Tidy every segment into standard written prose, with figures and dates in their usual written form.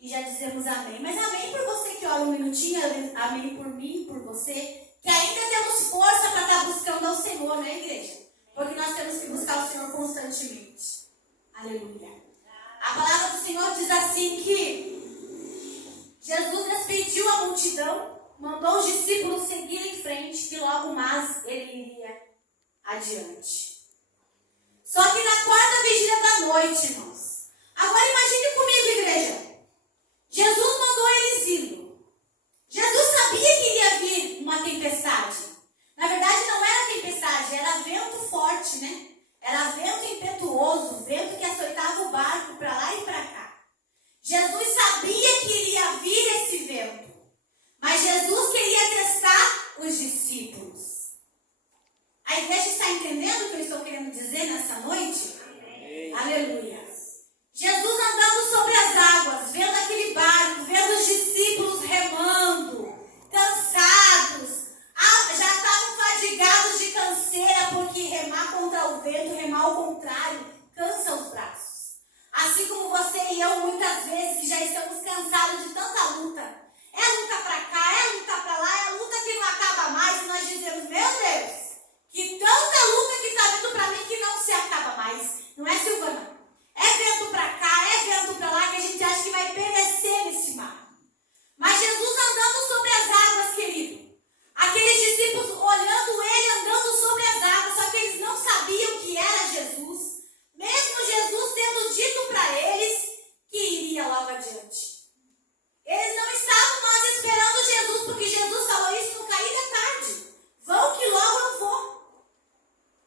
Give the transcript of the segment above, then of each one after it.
e já dizemos amém. Mas amém por você que ora um minutinho, amém por mim, por você, que ainda temos força para estar buscando ao Senhor, né, igreja? Porque nós temos que buscar o Senhor constantemente. Aleluia. A palavra do Senhor diz assim que Jesus despediu a multidão, mandou os discípulos seguir em frente, que logo mais ele iria adiante. Só que na quarta vigília da noite, irmãos. Agora imagine comigo, igreja. Jesus mandou eles indo. Jesus sabia que iria vir uma tempestade. Na verdade não era tempestade, era vento forte, né? Era vento impetuoso, vento que açoitava o barco para lá e para cá. Jesus sabia que iria vir esse vento. Mas Jesus queria testar os discípulos. A igreja está entendendo o que eu estou querendo dizer nessa noite? Amém. Aleluia. Jesus andando sobre as águas, vendo aquele barco, vendo os discípulos remando, cansados, já estavam fadigados de canseira, porque remar contra o vento, remar ao contrário, cansa os braços. Assim como você e eu, muitas vezes, já estamos cansados de tanta luta. É luta pra cá, é luta pra lá, é luta que não acaba mais, e nós dizemos, meu Deus, que tanta luta que está vindo pra mim que não se acaba mais. Não é, Silvana? É vento pra cá, é vento pra lá, que a gente acha que vai perecer nesse mar. Mas Jesus andando sobre as águas, querido. Aqueles discípulos olhando ele, andando sobre as águas, só que eles não sabiam que era Jesus. Mesmo Jesus tendo dito para eles que iria logo adiante. Eles não estavam mais esperando Jesus, porque Jesus falou isso no cair da tarde. Vão que logo eu vou.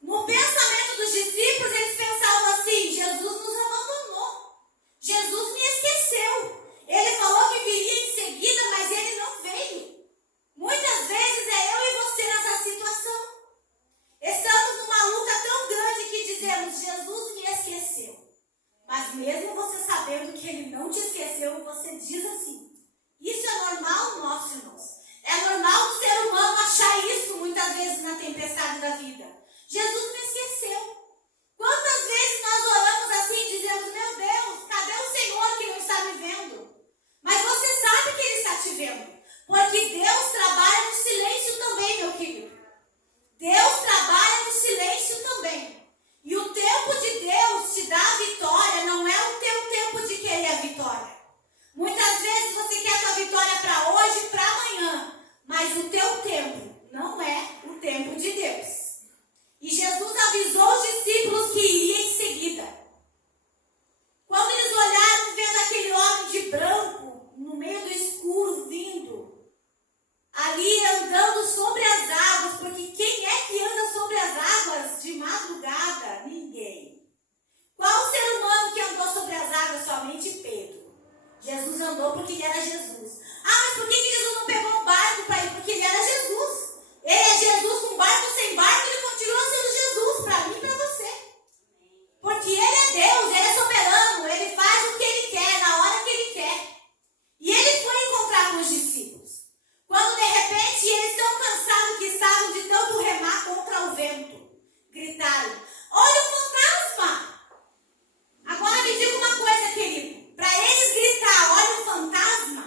No pensamento dos discípulos, eles pensavam assim, Jesus nos abandonou. Jesus me esqueceu. Ele falou que viria em seguida, mas ele não veio. Muitas vezes é eu e você nessa situação. Estamos numa luta tão grande que dizemos, Jesus me esqueceu. Mas mesmo você sabendo que ele não te esqueceu, você diz assim. Isso é normal, nossos irmãos. É normal o ser humano achar isso muitas vezes na tempestade da vida. Jesus me esqueceu. Quantas vezes nós oramos assim e dizemos, meu Deus, cadê o Senhor que não está me vendo? Mas você sabe que ele está te vendo. Porque Deus trabalha no silêncio também, meu querido. Deus trabalha no silêncio também. E o tempo de Deus te dá a vitória, não é o teu tempo de querer a vitória. Muitas vezes você quer a tua vitória para hoje, para amanhã. Mas o teu tempo não é o tempo de Deus. E Jesus avisou os discípulos que iria em seguida. Quando eles olharam, vendo aquele homem de branco, no meio do escuro, vindo, ali andando sobre as águas, porque quem é que anda sobre as águas de madrugada? Ninguém. Qual ser humano que andou sobre as águas? Somente Pedro. Jesus andou porque ele era Jesus. Ah, mas por que Jesus não pegou um barco para ir? Porque ele era Jesus. Ele é Jesus com barco ou sem barco, ele continua sendo Jesus para mim e para você. Porque ele é Deus, ele é soberano, ele faz o que ele quer, na hora que ele quer. E ele foi encontrar com os discípulos. Quando de repente eles tão cansados que estavam de tanto remar contra o vento, gritaram, olha o fantasma! Agora me diga uma coisa, querido. Para eles gritar, olha o fantasma,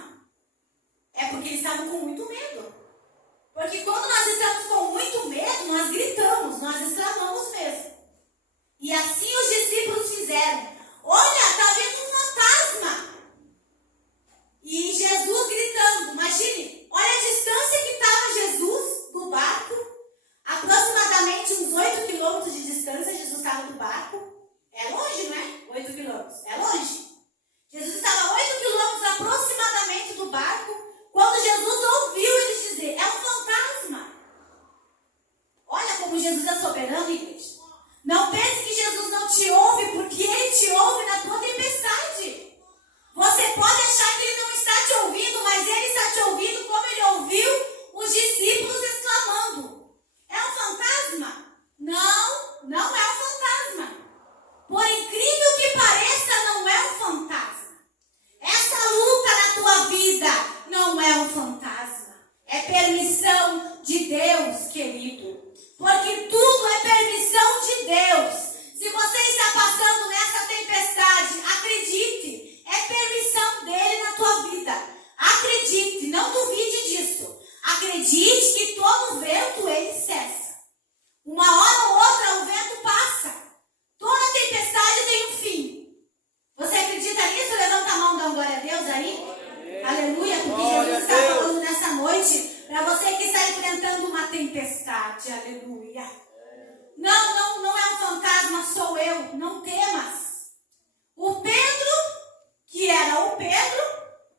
Eu, Pedro,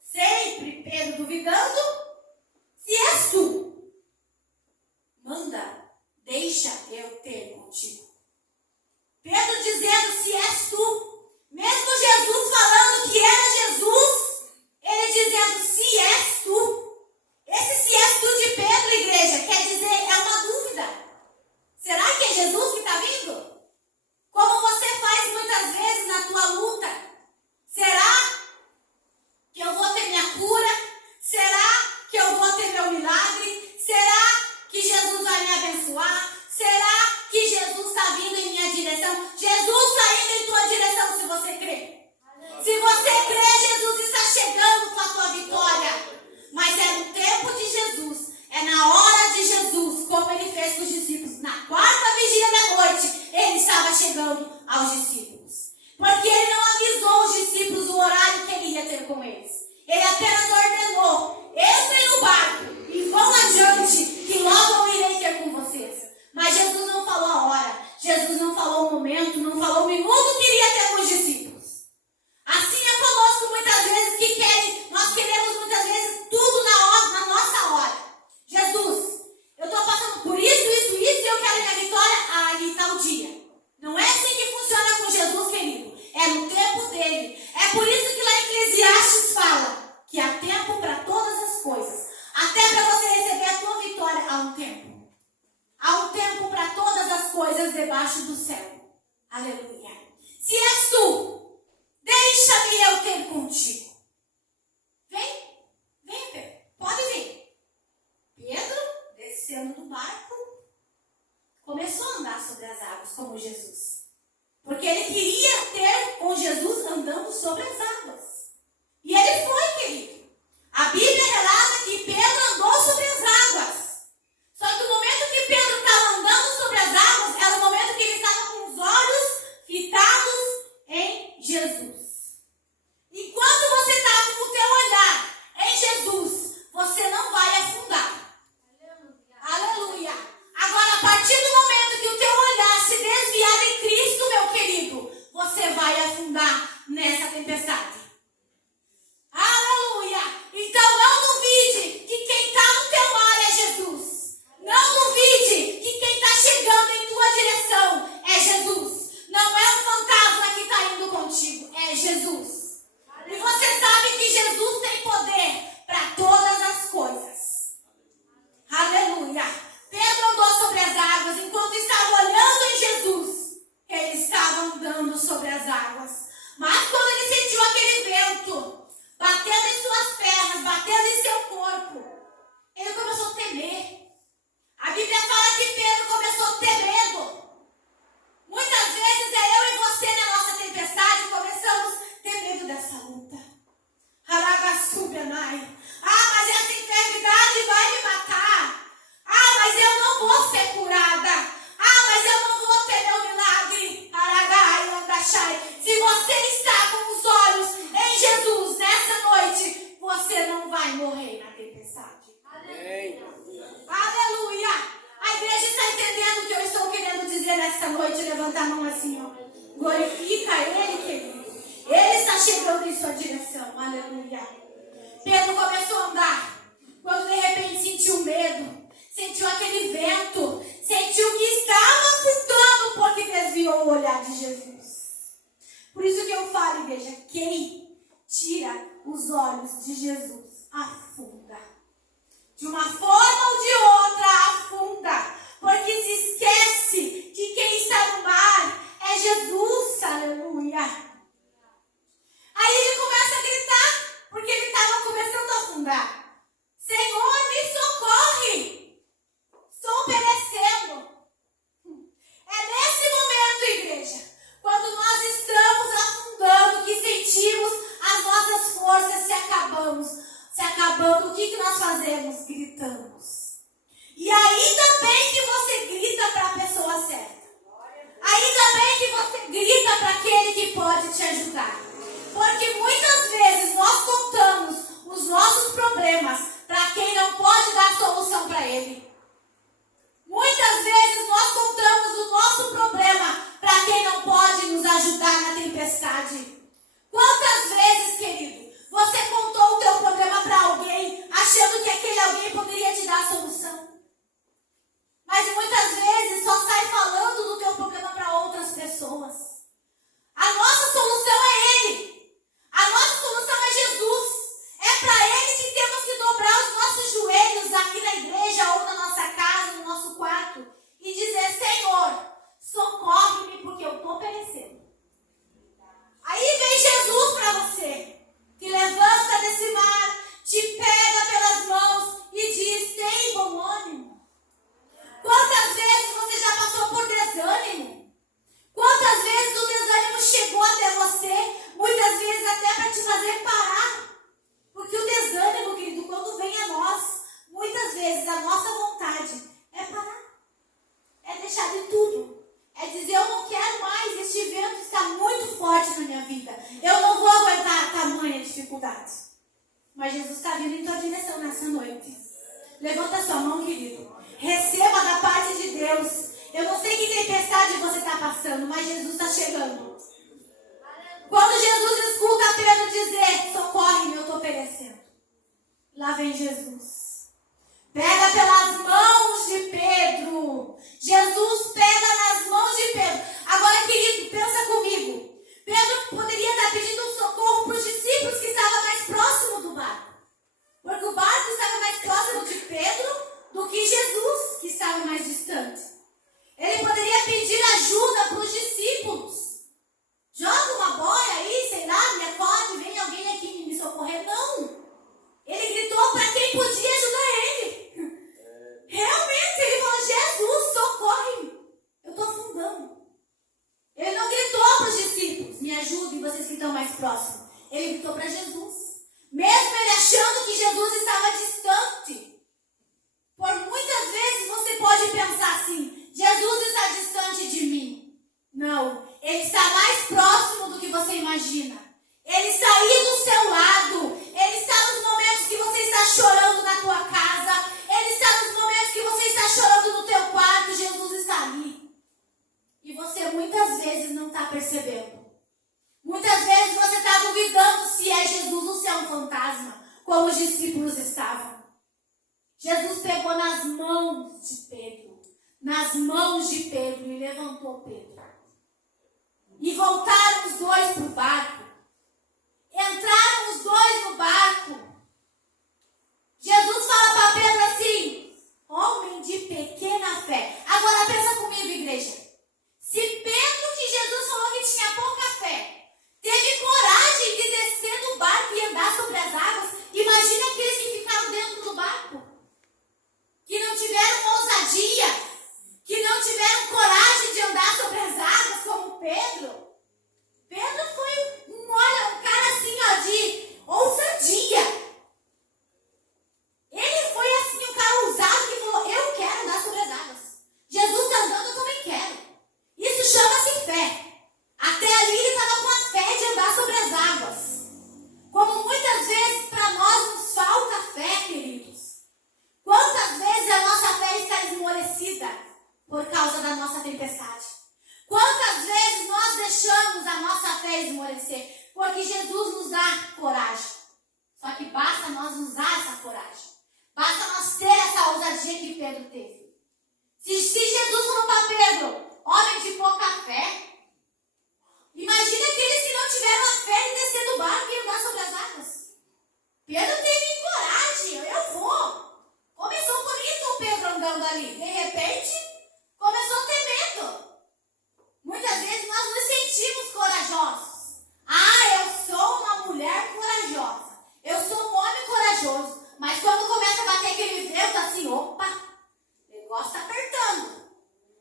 sempre Pedro duvidando, se és tu, manda, deixa eu ter contigo. Pedro dizendo, se és tu, mesmo Jesus falando que era Jesus, ele dizendo, se és tu. Esse se és tu de Pedro, igreja, quer dizer, é uma dúvida. Será que é Jesus que está vindo? Como você faz muitas vezes na tua luta. Será que eu vou ter minha cura? Será que eu vou ter meu milagre? Será que Jesus vai me abençoar? Será que Jesus está vindo em minha direção? Jesus está indo em tua direção se você crê. Se você crê, Jesus está chegando com a tua vitória. Mas é no tempo de Jesus, é na hora de Jesus, como ele fez com os discípulos. Na quarta vigília da noite, ele estava chegando aos discípulos. Porque ele não avisou os discípulos o horário que ele ia ter com eles. Ele apenas ordenou, entrem no barco e vão adiante, que logo eu irei ter com vocês. Mas Jesus não falou a hora, Jesus não falou o momento, não falou o minuto que iria ter com os discípulos. Assim é conosco muitas vezes que nós queremos muitas vezes tudo na nossa hora. Jesus, eu estou passando por isso e eu quero minha vitória aí tal dia. Não é assim que funciona com Jesus, querido. É no tempo dele. É por isso que lá em Eclesiastes fala que há tempo para todas as coisas. Até para você receber a tua vitória há um tempo. Há um tempo para todas as coisas debaixo do céu. Aleluia. Se és tu, deixa-me eu ter contigo. Vem, Pedro. Pode vir. Pedro, descendo do barco, começou a andar sobre as águas como Jesus. Porque ele queria ter com Jesus andando sobre as águas. E ele foi, querido. A Bíblia relata que Pedro andou sobre as águas. Só que o momento que Pedro estava andando sobre as águas era o momento que ele estava com os olhos fitados em Jesus. Enquanto você está com o teu olhar em Jesus, você não vai afundar. Aleluia. Agora, a partir do momento que o teu olhar se desviar em Cristo, meu querido, você vai afundar nessa tempestade. Aleluia. Então, não duvide que quem está no teu mar é Jesus. Não duvide que quem está chegando em tua direção é Jesus. Não é um fantasma que está indo contigo, é Jesus. E você sabe que Jesus tem poder para todas as coisas. Aleluia. Pedro andou sobre as águas enquanto estava olhando em Jesus. Ele estava andando sobre as águas. Mas quando ele sentiu aquele vento batendo em suas pernas, batendo em seu corpo, ele começou a temer. A Bíblia fala que Pedro começou a ter medo. Muitas vezes é eu e você na nossa tempestade começamos a ter medo dessa luta. Mas essa enfermidade vai me matar. Mas eu não vou ser curada. Mas eu não vou ter meu milagre. Se você está com os olhos em Jesus nessa noite, você não vai morrer na tempestade. Aleluia. A igreja está entendendo o que eu estou querendo dizer nessa noite. Levanta a mão assim, ó. Glorifica Ele, querido. Ele está chegando em sua direção. Aleluia. Pedro começou a andar. Quando de repente sentiu medo, sentiu aquele vento, sentiu que estava afundando porque desviou o olhar de Jesus. Por isso que eu falo, igreja, quem tira os olhos de Jesus afunda. De uma forma ou de outra afunda. Porque se esquece que quem está no mar é Jesus. Aleluia. Aí ele começa a gritar, porque ele estava começando a afundar. Senhor, me socorre. Estou perecendo. É nesse momento, igreja, quando nós estamos afundando, que sentimos as nossas forças se acabando, o que nós fazemos? Gritamos. E ainda bem que você grita para a pessoa certa. Ainda bem que você grita para aquele que pode te ajudar. Porque muitas vezes nós contamos os nossos problemas para quem não pode dar solução para ele. Muitas vezes nós contamos o nosso problema para quem não pode nos ajudar na tempestade. Quantas vezes, querido, dificuldade. Mas Jesus está vindo em tua direção nessa noite. Levanta sua mão, querido. Receba da parte de Deus. Eu não sei que tempestade você está passando, mas Jesus está chegando. Quando Jesus escuta Pedro dizer, socorre-me, eu estou perecendo. Lá vem Jesus. Pega pelas mãos de Pedro. Jesus pega nas mãos de Pedro. Agora, querido, pensa comigo. Pedro poderia estar pedindo um socorro para os discípulos que estavam mais próximos do barco. Porque o barco estava mais próximo de Pedro do que Jesus, que estava mais distante. Ele poderia pedir ajuda para os discípulos. Joga uma boia aí, sei lá, me acorde, vem alguém aqui me socorrer. Não. Ele gritou para quem podia ajudar ele. Realmente, ele falou, Jesus, socorre-me. Eu estou afundando. Ele não gritou para os discípulos, me ajudem, vocês que estão mais próximos. Ele gritou para Jesus. Mesmo ele achando que Jesus estava distante. Por muitas vezes você pode pensar assim, Jesus está distante de mim. Não, ele está mais próximo do que você imagina. Ele está aí do seu lado. Ele está nos momentos que você está chorando na tua casa. Ele está nos momentos que você está chorando no teu quarto. Jesus está ali. E você muitas vezes não está percebendo. Muitas vezes você está duvidando se é Jesus ou se é um fantasma, como os discípulos estavam. Jesus pegou nas mãos de Pedro. Nas mãos de Pedro e levantou Pedro. E voltaram os dois para o barco. Entraram os dois no barco. Jesus fala para Pedro assim, homem de pequena fé. Agora pensa comigo, igreja. Se Pedro, que Jesus falou que tinha pouca fé, teve coragem de descer do barco e andar sobre as águas, imagina aqueles que ficaram dentro do barco. Que não tiveram ousadia, que não tiveram coragem de andar sobre as águas como Pedro. Pedro foi um cara assim, ó, de ousadia. Ele foi assim, um cara ousado que falou, eu quero andar sobre as águas. Jesus está andando, eu também quero. Isso chama-se fé. Até ali ele estava com a fé de andar sobre as águas. Como muitas vezes para nós nos falta fé, queridos. Quantas vezes a nossa fé está esmorecida por causa da nossa tempestade? Quantas vezes nós deixamos a nossa fé esmorecer? Porque Jesus nos dá coragem. Só que basta nós usar essa coragem. Basta nós ter essa ousadia que Pedro teve. Se Jesus falou para Pedro, homem de pouca fé, imagina aqueles que não tiveram a fé de descer do barco e andar sobre as águas. Pedro teve coragem, eu vou. Começou bonito o Pedro andando ali. De repente, começou a ter medo. Muitas vezes nós nos sentimos corajosos. Eu sou uma mulher corajosa. Eu sou um homem corajoso. Mas quando começa a bater aquele vento assim, opa, o negócio está apertando.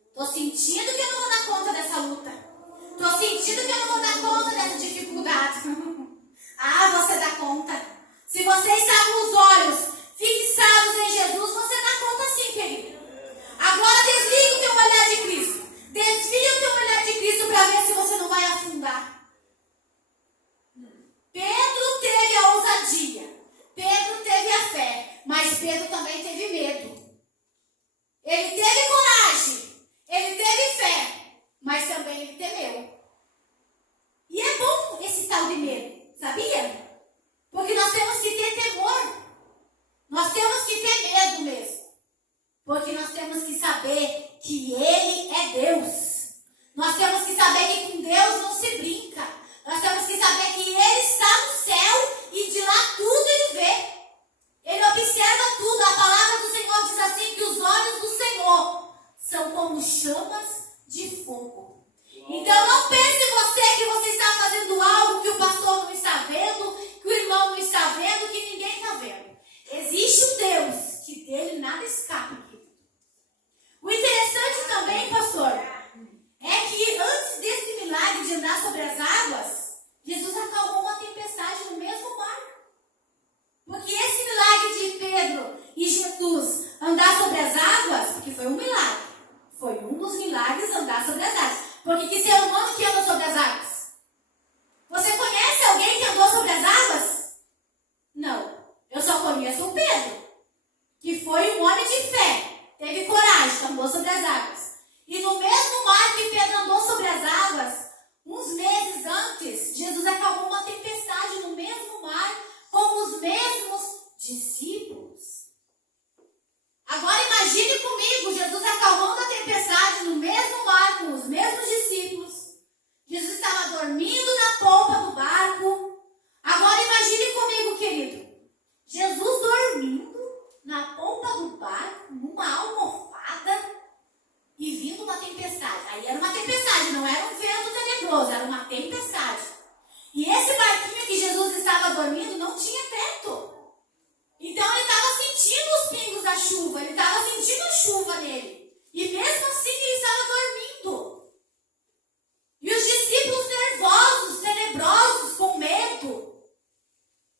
Estou sentindo que eu não vou dar conta dessa luta. Estou sentindo que eu não vou dar conta dessa dificuldade. Você dá conta. Se você está com os olhos fixados em Jesus, você dá conta sim, querido. Agora desliga o teu olhar de Cristo. Desvia o teu olhar de Cristo para ver se você não vai afundar. Pedro teve a ousadia. Pedro teve a fé. Mas Pedro também teve medo. Ele teve coragem. Ele teve fé. Mas também ele temeu. E é bom esse tal de medo. Sabia? Porque nós temos que ter temor dormindo, não tinha teto. Então ele estava sentindo os pingos da chuva, ele estava sentindo chuva nele. E mesmo assim ele estava dormindo. E os discípulos nervosos, tenebrosos, com medo.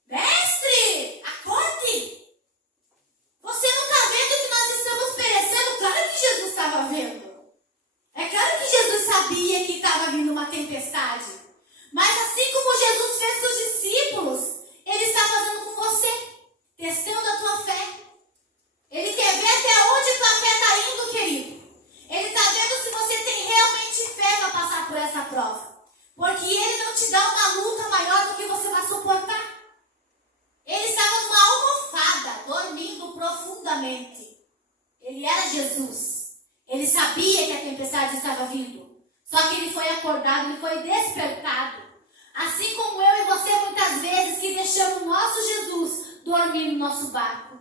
Mestre, acorde! Você não está vendo que nós estamos perecendo? Claro que Jesus estava vendo. É claro que Jesus sabia que estava vindo uma tempestade. Mas assim como Jesus fez com os discípulos, Ele está fazendo com você, testando a tua fé. Ele quer ver até onde a tua fé está indo, querido. Ele está vendo se você tem realmente fé para passar por essa prova. Porque Ele não te dá uma luta maior do que você vai suportar. Ele estava numa almofada, dormindo profundamente. Ele era Jesus. Ele sabia que a tempestade estava vindo. Só que ele foi acordado, ele foi despertado. Assim como eu e você muitas vezes que deixamos o nosso Jesus dormir no nosso barco.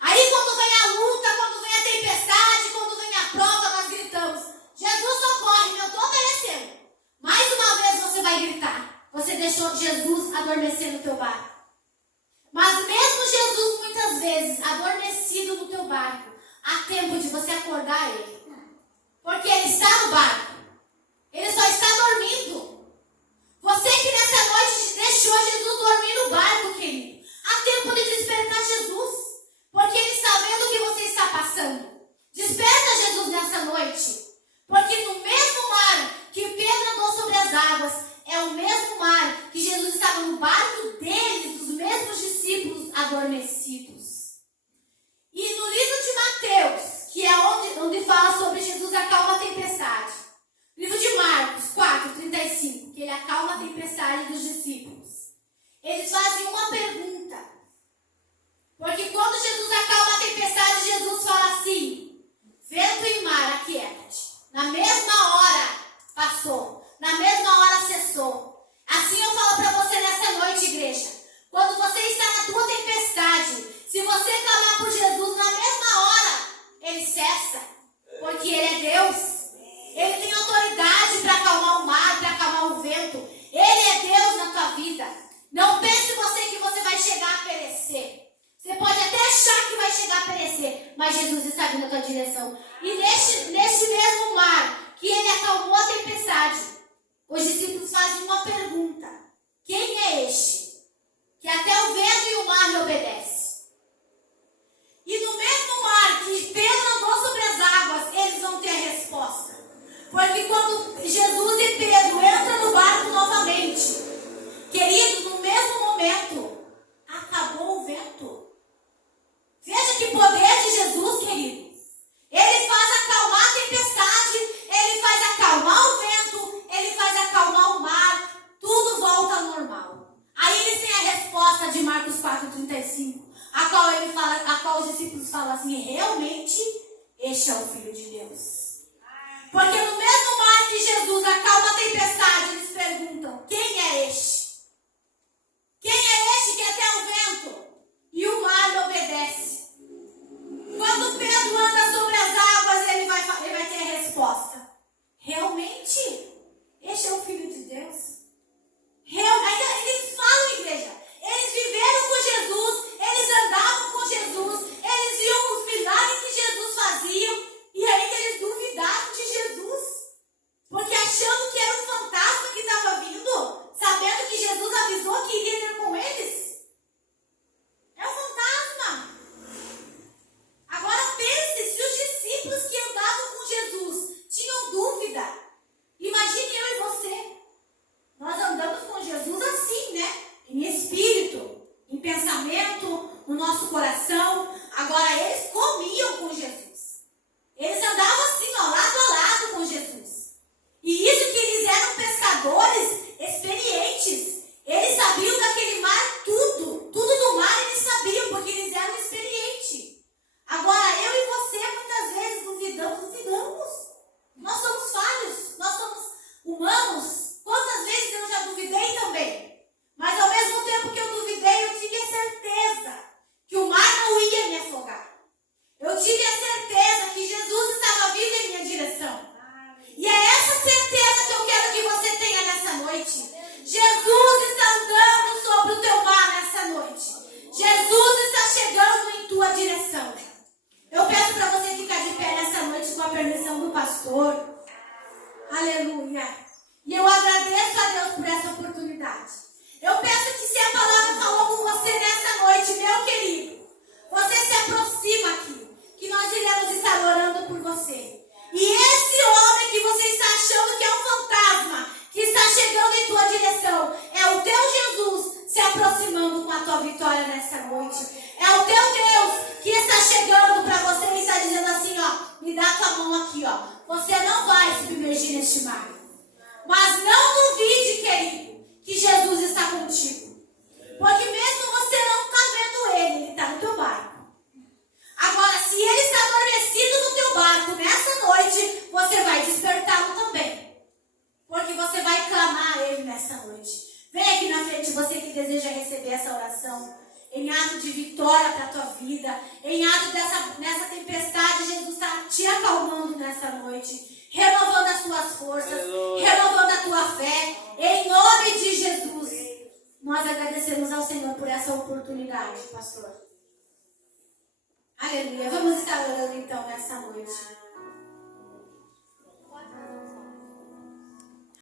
Aí quando vem a luta, quando vem a tempestade, quando vem a prova, nós gritamos: Jesus, socorre-me, eu estou perecendo. Mais uma vez você vai gritar. Você deixou Jesus adormecer no teu barco. Mas mesmo Jesus muitas vezes adormecido no teu barco, há tempo de você acordar Ele. Porque Ele está no barco. Ele só está dormindo. Você que nessa noite deixou Jesus dormir no barco, querido. Há tempo de despertar Jesus. Porque Ele está vendo o que você está passando. Desperta Jesus nessa noite. Porque no mesmo mar que Pedro andou sobre as águas, é o mesmo mar que Jesus estava no barco deles, dos mesmos discípulos adormecidos. E no livro de Mateus, que é onde fala sobre Jesus acalma a tempestade. Livro de Marcos 4:35, que ele acalma a tempestade dos discípulos. Eles fazem uma pergunta. Porque quando Jesus acalma a tempestade, Jesus fala assim: vento e mar, aquieta-te. Na mesma hora passou. Na mesma hora cessou. Assim eu falo para você nessa noite, igreja. Quando você está na tua tempestade, se você clamar por Jesus na mesma hora, Ele cessa. Porque Ele é Deus. Ele tem autoridade para acalmar o mar, para acalmar o vento. Ele é Deus na tua vida. Não pense você que você vai chegar a perecer. Você pode até achar que vai chegar a perecer, mas Jesus está vindo na tua direção. E neste mesmo mar que Ele acalmou a tempestade, os discípulos fazem uma pergunta: quem é este que até o vento e o mar lhe obedecem? E no mesmo mar que Pedro andou sobre as águas, eles vão ter a resposta. Porque quando Jesus e Pedro entram no barco novamente, querido, no mesmo momento, acabou o vento. Veja que poder de Jesus, querido. Ele faz acalmar a tempestade, Ele faz acalmar o vento, Ele faz acalmar o mar, tudo volta ao normal. Aí eles têm a resposta de Marcos 4:35, a qual os discípulos falam assim: realmente, este é o Filho de Deus. Porque no mesmo mar que Jesus acalma a tempestade, eles perguntam: quem é este? Quem é este que até o vento e o mar lhe obedece? Quando Pedro anda sobre as águas, ele vai ter a resposta: realmente, este é o Filho de Deus. Ainda eles falam, igreja, eles viveram com Jesus, eles andavam com Jesus, eles viam os milagres que Jesus fazia, e ainda eles duvidaram de Jesus, porque achando que era um fantasma que estava vindo, sabendo que Jesus avisou que iria ter com eles. É um fantasma. Agora pense, se os discípulos que andavam com Jesus tinham dúvida, imagine eu e você. Nós andamos com Jesus assim, né? Em espírito, em pensamento, no nosso coração. Agora eles comiam com Jesus. Eles andavam assim, ó, lado a lado com Jesus. E isso que eles eram pescadores experientes. Eles sabiam daquele mar tudo. Tudo do mar eles sabiam, porque eles eram experientes. Agora eu e você muitas vezes duvidamos. Nós somos falhos, nós somos humanos. Quantas vezes eu já duvidei também? Mas ao mesmo tempo que eu duvidei, eu tinha certeza que o mar não vitória nessa noite. É o teu Deus que está chegando para você e está dizendo assim, ó, me dá tua mão aqui, ó. Você não vai submergir neste mar. Mas não duvide, querido, que Jesus está contigo. Porque mesmo você não está vendo ele está no teu barco. Agora, se ele está adormecido no teu barco nessa noite, você vai despertá-lo também. Porque você vai clamar a ele nessa noite. Vem aqui na frente, você que deseja receber essa oração. Em ato de vitória para a tua vida. Em ato nessa tempestade, Jesus está te acalmando nessa noite. Renovando as tuas forças. Renovando a tua fé. Em nome de Jesus. Nós agradecemos ao Senhor por essa oportunidade, pastor. Aleluia. Vamos estar orando então nessa noite.